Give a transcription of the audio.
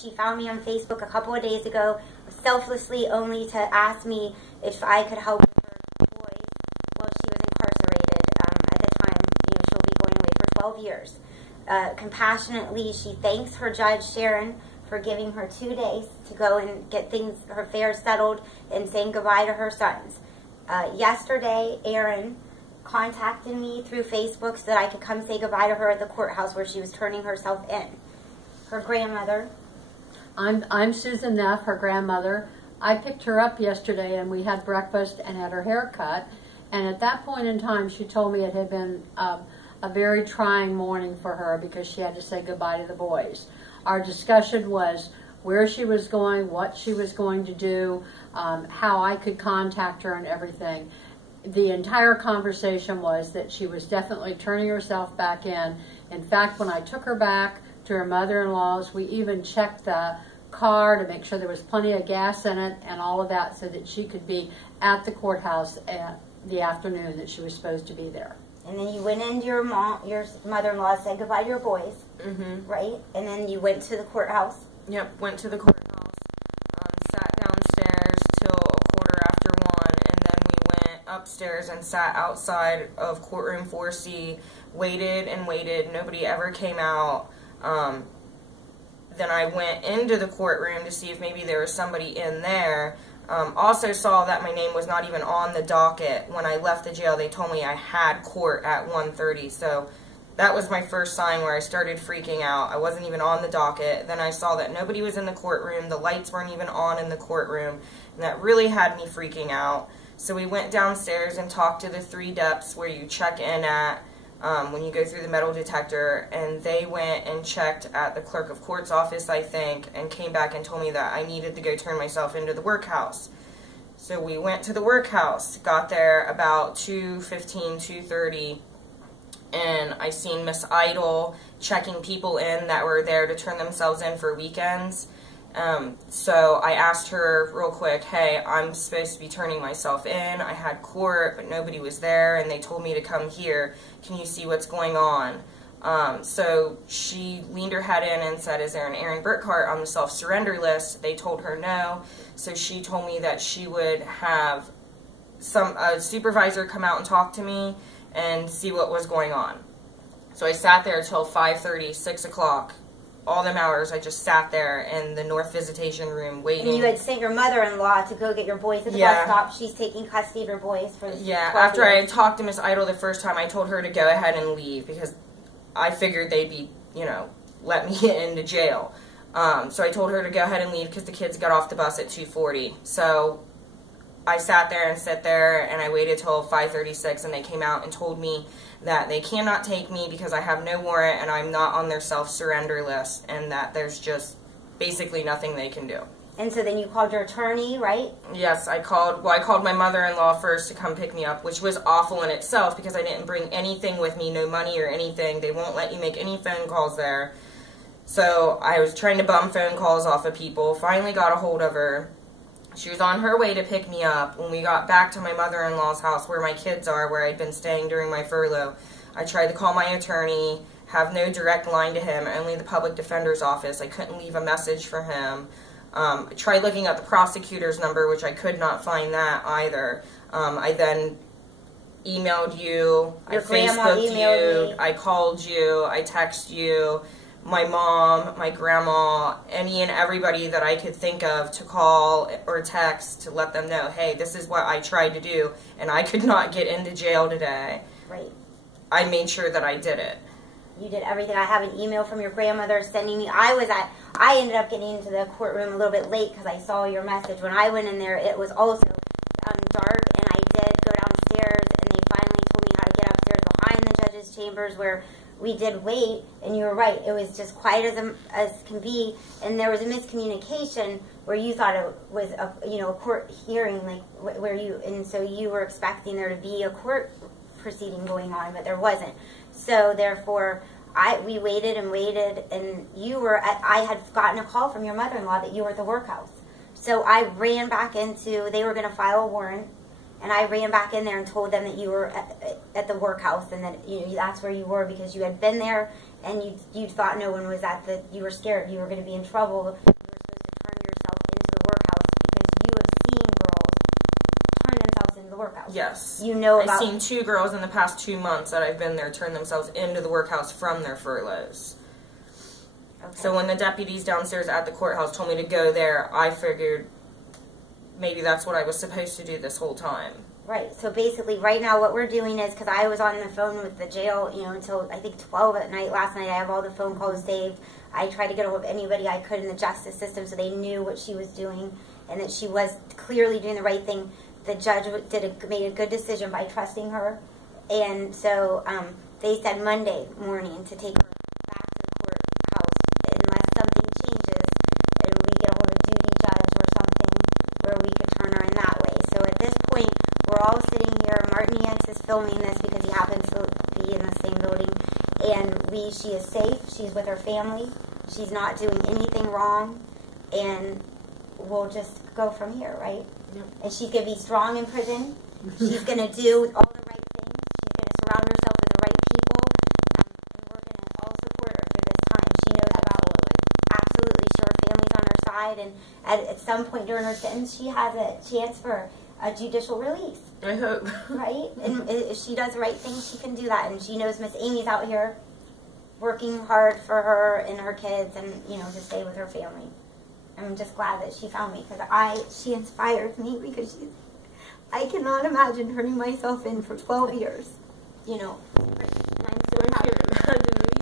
She found me on Facebook a couple of days ago, selflessly only to ask me if I could help her boys while she was incarcerated. At the time, she'll be going away for 12 years. Compassionately, she thanks her judge, Sharon, for giving her 2 days to go and get things, her affairs settled, and saying goodbye to her sons. Yesterday, Erin contacted me through Facebook so that I could come say goodbye to her at the courthouse where she was turning herself in. Her grandmother. I'm Susan Neff, her grandmother. I picked her up yesterday and we had breakfast and had her hair cut. And at that point in time, she told me it had been a very trying morning for her because she had to say goodbye to the boys. Our discussion was where she was going, what she was going to do, how I could contact her and everything. The entire conversation was that she was definitely turning herself back in. In fact, when I took her back to her mother-in-law's, we even checked the car to make sure there was plenty of gas in it and all of that so that she could be at the courthouse at the afternoon that she was supposed to be there. And then you went into your mother-in-law, said goodbye to your boys, right? And then you went to the courthouse. Yep, went to the courthouse, sat downstairs till 1:15, and then we went upstairs and sat outside of courtroom 4C, waited and waited. Nobody ever came out. Then I went into the courtroom to see if maybe there was somebody in there. Also saw that my name was not even on the docket. When I left the jail, they told me I had court at 1:30, so that was my first sign where I started freaking out. I wasn't even on the docket. Then I saw that nobody was in the courtroom. The lights weren't even on in the courtroom, and that really had me freaking out. So we went downstairs and talked to the 3 deps where you check in at when you go through the metal detector, and they went and checked at the clerk of court's office, I think, and came back and told me that I needed to go turn myself into the workhouse. So we went to the workhouse, got there about 2:15, 2:30, and I seen Miss Idle checking people in that were there to turn themselves in for weekends. So I asked her real quick, hey, I'm supposed to be turning myself in. I had court, but nobody was there, and they told me to come here. Can you see what's going on? So she leaned her head in and said, is there an Erin Burkhart on the self-surrender list? They told her no. So she told me that she would have a supervisor come out and talk to me and see what was going on. So I sat there till 5:30, 6 o'clock. All them hours, I just sat there in the North Visitation Room waiting. And you had sent your mother-in-law to go get your boys at the bus stop. She's taking custody of your boys for the after I had talked to Miss Idle the first time, I told her to go ahead and leave because I figured they'd be, let me into jail. So I told her to go ahead and leave because the kids got off the bus at 2:40. So I sat there and I waited till 5:36, and they came out and told me that they cannot take me because I have no warrant and I'm not on their self-surrender list, and that there's just basically nothing they can do. And so then you called your attorney, right? Yes, I called my mother-in-law first to come pick me up, which was awful in itself because I didn't bring anything with me, no money or anything. They won't let you make any phone calls there. So I was trying to bum phone calls off of people, finally got a hold of her. She was on her way to pick me up. When we got back to my mother-in-law's house where my kids are, where I'd been staying during my furlough, I tried to call my attorney, have no direct line to him, only the public defender's office. I couldn't leave a message for him. I tried looking at the prosecutor's number, which I could not find that either. I then emailed you, I Facebooked you, I called you, I texted you, my mom, my grandma, any and everybody that I could think of to call or text to let them know, hey, this is what I tried to do, and I could not get into jail today. Right. I made sure that I did it. You did everything. I have an email from your grandmother sending me. I ended up getting into the courtroom a little bit late because I saw your message. When I went in there, it was also dark, and I did go downstairs, and they finally told me how to get upstairs behind the judge's chambers where we did wait, and you were right. It was just quiet as can be, and there was a miscommunication where you thought it was a court hearing, like and so you were expecting there to be a court proceeding going on, but there wasn't. So therefore, we waited and waited, and I had gotten a call from your mother-in-law that you were at the workhouse. So I ran back they were going to file a warrant, And I ran back in there and told them that you were at the workhouse and that that's where you were because you had been there and you thought no one was you were scared you were going to be in trouble. You were supposed to turn yourself into the workhouse because you have seen girls turn themselves into the workhouse. Yes. I've seen 2 girls in the past 2 months that I've been there turn themselves into the workhouse from their furloughs. Okay. So when the deputies downstairs at the courthouse told me to go there, I figured maybe that's what I was supposed to do this whole time. Right. So basically, right now, what we're doing is, because I was on the phone with the jail, until I think 12 at night last night. I have all the phone calls saved. I tried to get a hold of anybody I could in the justice system so they knew what she was doing and that she was clearly doing the right thing. The judge made a good decision by trusting her, and so they said Monday morning to take her back to the courthouse unless something changes and we get a hold of a duty judge or something where we could turn her in that way. So at this point, we're all sitting here. Martin Yates is filming this because he happens to be in the same building, and she is safe. She's with her family. She's not doing anything wrong, and we'll just go from here, right? Yep. And she's going to be strong in prison. She's going to do all the right things. She's going to surround herself with the right people, and we're going to all support her through this time. She knows about absolutely sure her family's on her side, and at some point during her sentence, she has a chance for a judicial release. I hope. Right? And if she does the right thing, she can do that. And she knows Miss Amy's out here working hard for her and her kids and, to stay with her family. I'm just glad that she found me because she inspires me because I cannot imagine turning myself in for 12 years. I'm so happy. I can't imagine